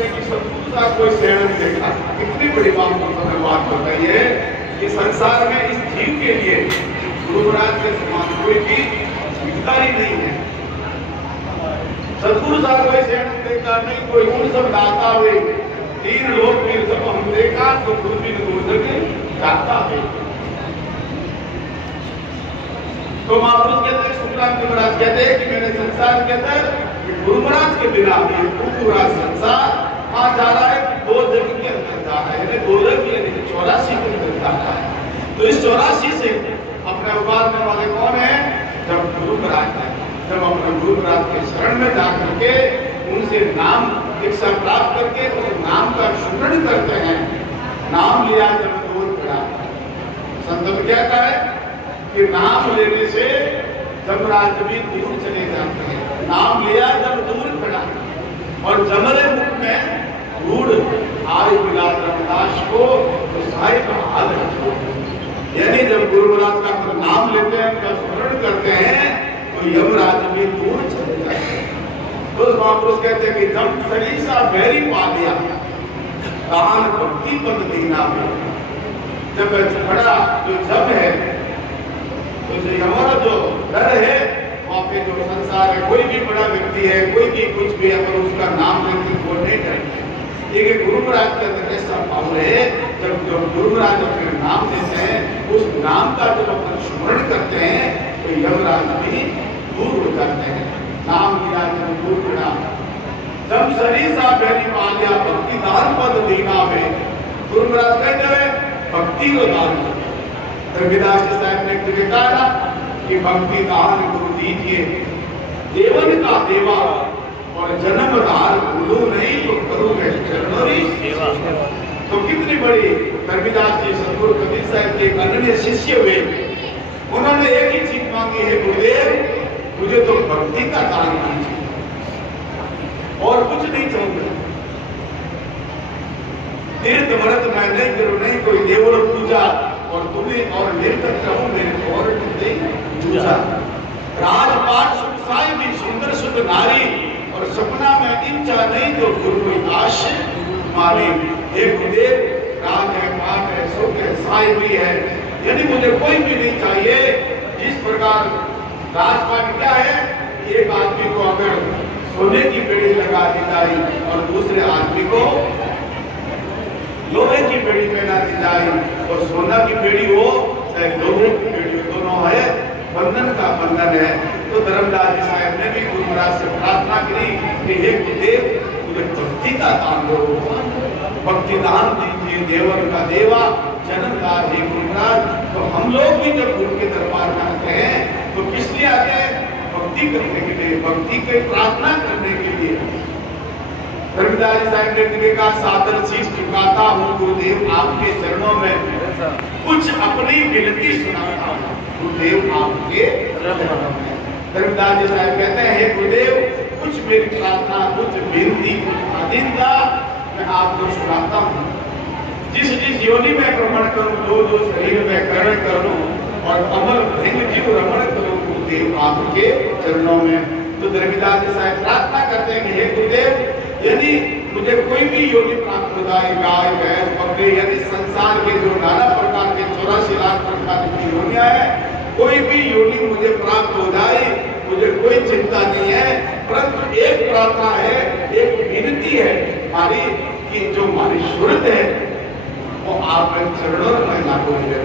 कहते हैं कि सतगुरु साहब कोई शरण देखा। कितनी बड़ी बात बताई है कि संसार में इस जीव के लिए गुरु महाराज के समान कोई भी भिखारी नहीं है। सतगुरु साहब कोई शरण देखा नहीं, कोई गुण सब दाता हुए, तीन लोग फिर सब हम देखा तो गुरु भी जाता है। तो महापुरुष कहते हैं, सुखराम जी महाराज कहते हैं कि मैंने संसार के अंदर गुरु महाराज के बिना भी पूरा संसार कहाँ जा रहा है कि दो जग के अंदर जा रहा है, दो जग यानी 84 के अंदर जा रहा है। तो इस 84 से अपने उबारने वाले कौन है? जब गुरु महाराज है, जब अपने गुरु महाराज के शरण में जा करके उनसे नाम दीक्षा प्राप्त करके उस नाम का स्मरण करते हैं। नाम लिया जब दूर पड़ा, संत क्या कहा है कि नाम लेने से जमराज भी दूर चले जाते हैं। नाम लिया जब दूर खड़ा और जमरे मुख में धूड़ आय मिला रमदास को तो साहिब हाल रखो। यानी जब गुरु महाराज का नाम लेते हैं, उनका स्मरण करते हैं तो यमराज भी दूर चले जाते हैं। तो महापुरुष कहते हैं कि जब सरीसा बैरी पा लिया दान भक्ति पद दीना में, जब बड़ा जो जब है तो हमारा जो डर है वहाँ पे जो संसार है, कोई भी बड़ा व्यक्ति है, कोई भी कुछ भी अगर उसका नाम लेते वो नहीं डरते। लेकिन गुरु महाराज के अंदर ऐसा भाव है, जब गुरु महाराज अपने नाम देते हैं, उस नाम का जब अपन स्मरण करते हैं तो यमराज भी दूर हो जाते हैं। नाम लिया जब दूर पड़ा, जब सरीसा बैरी पा लिया भक्ति दान पद दीना में, गुरु महाराज कहते हुए भक्ति को दान कर। रविदास जी साहब ने एक जगह कहा कि भक्ति दान गुरु दीजिए, देवन का देवा और जन्मदार भूलो नहीं तो करूंगे चरणों सेवा। तो कितनी बड़ी रविदास जी सतगुरु कबीर साहब के अनन्य शिष्य हुए। उन्होंने एक ही चीज मांगी है, गुरुदेव मुझे तो भक्ति का दान दीजिए और कुछ नहीं चाहूंगा। तीर्थ व्रत मैं नहीं करूं, नहीं कोई देवल पूजा और तुम्हें और लेकर कहूं मेरे और पूजा। राजपाट सुख साई भी सुंदर सुख नारी और सपना में इच्छा नहीं तो गुरु आश मारी। एक गुरुदेव राज है, पाठ है, सुख है, साई भी है, यानी मुझे कोई भी नहीं चाहिए। जिस प्रकार राजपाट क्या है, एक आदमी को अगर सोने की बेड़ी लगा दी जाए और दूसरे आदमी को लोहे की बेड़ी पहना दी जाए और सोना की बेड़ी हो चाहे लोहे की बेड़ी हो, दोनों है बंधन का बंधन है। तो धर्मदास जी साहब ने भी गुरु महाराज से प्रार्थना करी कि हे गुरुदेव मुझे भक्ति का दान दो, भक्ति दान दीजिए, देवन का देवा जन्मदार हे गुरु महाराज। तो हम लोग भी जब गुरु के दरबार में आते हैं तो किस लिए आते हैं? भक्ति करने के लिए, भक्ति की प्रार्थना करने के लिए। रविदास जी साहब ने कहा सादर शीश झुकाता हूँ गुरुदेव आपके चरणों में, कुछ अपनी विनती सुनाता हूँ गुरुदेव आपके चरणों में। रविदास जी साहब कहते हैं, हे गुरुदेव कुछ मेरी प्रार्थना, कुछ विनती, कुछ आदिंदा मैं आपको सुनाता हूँ। जिस जिस योनि में भ्रमण करूँ, जो जो शरीर में करण करूँ और अमर भृंग जीव रमण करूँ गुरुदेव आपके चरणों में। तो रविदास जी साहब प्रार्थना करते हैं कि हे गुरुदेव यदि मुझे कोई भी योनि प्राप्त हो जाए, गाय भैंस बकरी, यदि संसार के जो नाना प्रकार के 84 लाख प्रकार की योनियां है, कोई भी योनि मुझे प्राप्त हो जाए, मुझे कोई चिंता नहीं है। परंतु एक प्रार्थना है, एक विनती है हमारी कि जो हमारी सूरत है वो आप चरणों में लागू रहे।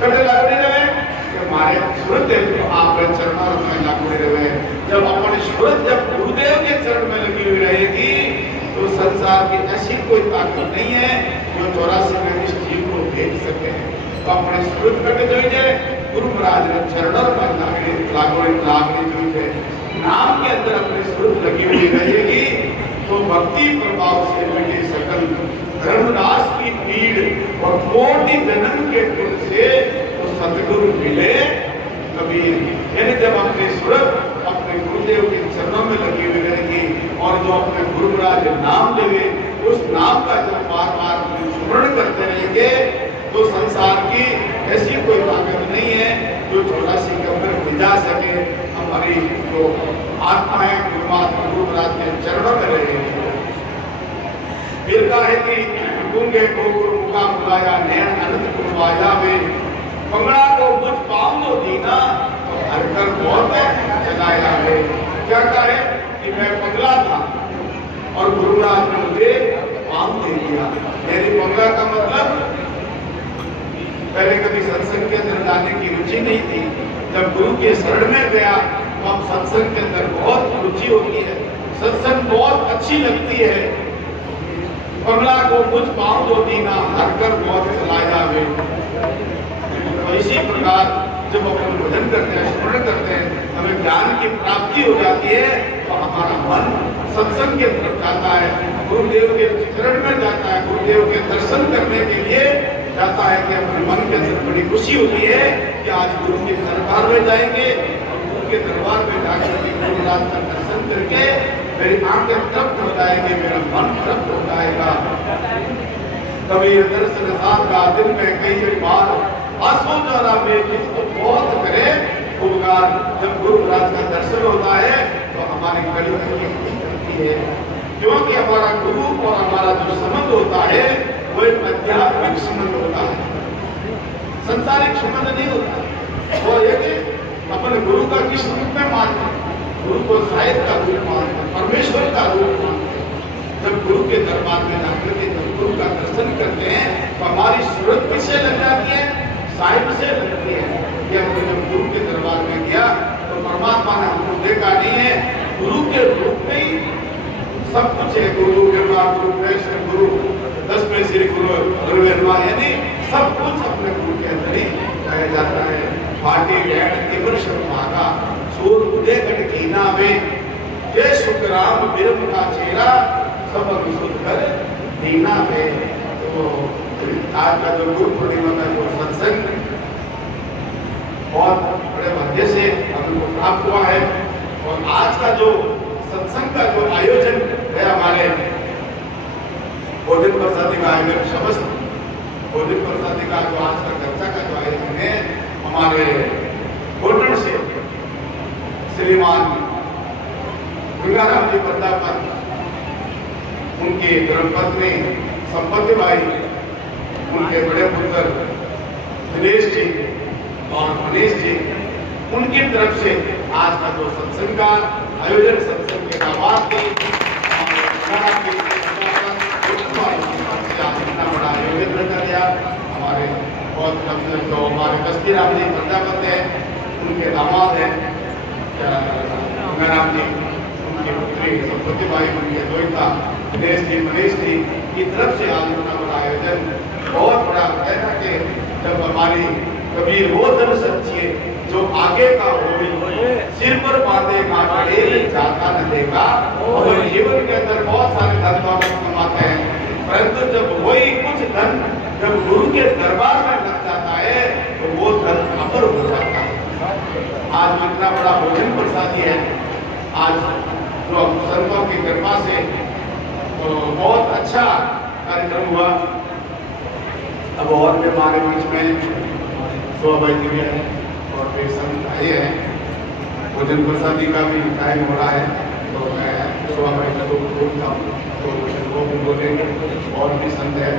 कभी लागू नहीं रहे हमारे सूरत है तो आप चरणों में लागू रहे। जब अपनी सूरत जब गुरुदेव के चरण में लगी हुई रहेगी तो संसार की ऐसी कोई ताकत नहीं है जो 84 में इस जीव को भेज सके। तो अपने सूरत कट जाइए, गुरु महाराज ने चरणों पर लागू जो नाम के अंदर अपनी सूरत लगी हुई रहेगी तो भक्ति प्रभाव से मिटे सकल धर्मदास की पीड़ और कोटि जन्म के पुण्य से तो सतगुरु मिले कबीर। यानी जब अपनी सूरत अपने गुरुदेव के चरणों में लगी हुई रहेगी और जो अपने गुरु महाराज नाम लेंगे, उस नाम का जब बार बार स्मरण करते रहेंगे तो संसार की ऐसी कोई ताकत नहीं है जो 84 के अंदर भिजा सके। हमारी जो आत्मा है गुरु महाराज के चरणों में रहेगी। फिर कहे कि गूंगे को गुरुमुखा बुलाया नैन अनंत गुरुवाया में पंगड़ा को मुझ पाँव दो दीना तो हर कर बहुत चलाया है। क्या कहे कि मैं पगला था और गुरु महाराज ने मुझे पाँव दे दिया। मेरी पगला का मतलब पहले कभी सत्संग के अंदर जाने की रुचि नहीं थी। जब गुरु के शरण में गया तो अब सत्संग के अंदर बहुत रुचि होती है, सत्संग बहुत अच्छी लगती है। पगला को कुछ पाँव दो दीना हर कर बहुत चलाया वे। तो इसी प्रकार जब अपन भजन करते हैं, स्मरण करते हैं, हमें ज्ञान की प्राप्ति हो जाती है तो हमारा मन सत्संग के तरफ जाता है, गुरुदेव के चरण में जाता है, गुरुदेव के दर्शन करने के लिए जाता है कि अपने मन के अंदर बड़ी खुशी होती है कि आज गुरु के दरबार में जाएंगे और गुरु के दरबार में जाकर के गुरु महाराज का दर्शन करके मेरी आंखें तृप्त हो जाएंगे, मेरा मन तृप्त हो जाएगा। कभी दर्शन साथ का दिन में कई बार आंसू द्वारा में जिसको बहुत करे उपकार। जब गुरु महाराज का दर्शन होता है तो हमारी कड़ी खुशी करती है, क्योंकि हमारा गुरु और हमारा जो संबंध होता है वो एक आध्यात्मिक संबंध होता है, संसारिक संबंध नहीं होता। वो एक अपने गुरु का किस रूप में मानते हैं, गुरु को साहिब का रूप मानते हैं, परमेश्वर का रूप मानते हैं। जब गुरु के दरबार में जाकर के जब गुरु का दर्शन करते हैं तो हमारी सूरत किससे लग जाती है, साहिब से लगती है। जब गुरु के दरबार में गया तो परमात्मा ने हमको देखा नहीं है, गुरु के रूप में ही सब कुछ है। गुरु कृपा, गुरु वैष्णव, गुरु 10 में श्री गुरु गुरुवेरवा, यानी सब कुछ अपने गुरु के अंदर ही पाया जाता है। फाटी गैण तिवर शर्मागा सूर उदय कट कीना में जय शुक्राम बिरम का चेहरा सब विशुद्ध कर दीना में। तो आज का जो गुरु पूर्णिमा का जो सत्संग बहुत बड़े भाग्य से हमको प्राप्त हुआ है। और आज का जो सत्संग का जो आयोजन है हमारे भोजन प्रसादी का आयोजन, समस्त भोजन प्रसादी का जो आज का चर्चा का जो आयोजन है हमारे होटल से श्रीमान गंगाराम जी वृंदावन, उनके धर्मपत्नी संपत्ति भाई, उनके बड़े पुत्र दिनेश जी और मनीष जी, उनकी तरफ से आज का जो सत्संग का आयोजन, सत्संग के दावात की इतना बड़ा आयोजन रखा गया। हमारे बहुत जो हमारे बस्ती राम जी वृंदावन है, उनके दामाद हैं गंगाराम जी, उनकी पुत्री संपत्ति भाई, उनके दोहिता दिनेश जी, मनीष जी की तरफ से आज इतना बड़ा आयोजन बहुत बड़ा है ना कि जब हमारी कबीर वो धन सच्ची जो आगे का हो सिर पर बांधेगा ढेर जाता न देगा। और जीवन के अंदर बहुत सारे धन दौलत कमाते हैं, परंतु जब वही कुछ धन जब गुरु के दरबार में लग जाता है तो वो धन अमर हो जाता है। आज इतना बड़ा भोजन प्रसादी है, आज जो संतों की कृपा से तो बहुत अच्छा कार्यक्रम हुआ। अब और भी हमारे बीच में शोभा जी है और वे संत आए हैं, भोजन प्रसादी का भी टाइम हो रहा है, तो मैं शोभा भाई को बोलता हूँ तो वो भी बोलेंगे और भी संत है।